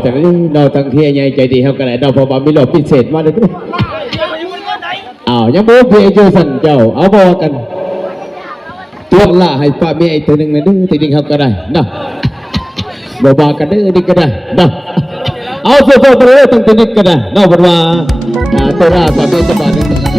แต่เราตั้งเทียใหญ่ใจดีเขาก็ได้เราพอมามีรอบพิเศษมาเลยยังโบ้เพียจูสันเจ้าเอาบอกันตัวละให้ป้ามีไอ้ตัวหนึ่งนะดื้อติดเขาก็ได้นะบากันดื้อนี่ก็ได้นะเอาโซ่ไปเลยตั้งตัวนี้ก็ได้นอกจากว่าตัวละป้ามีสบาย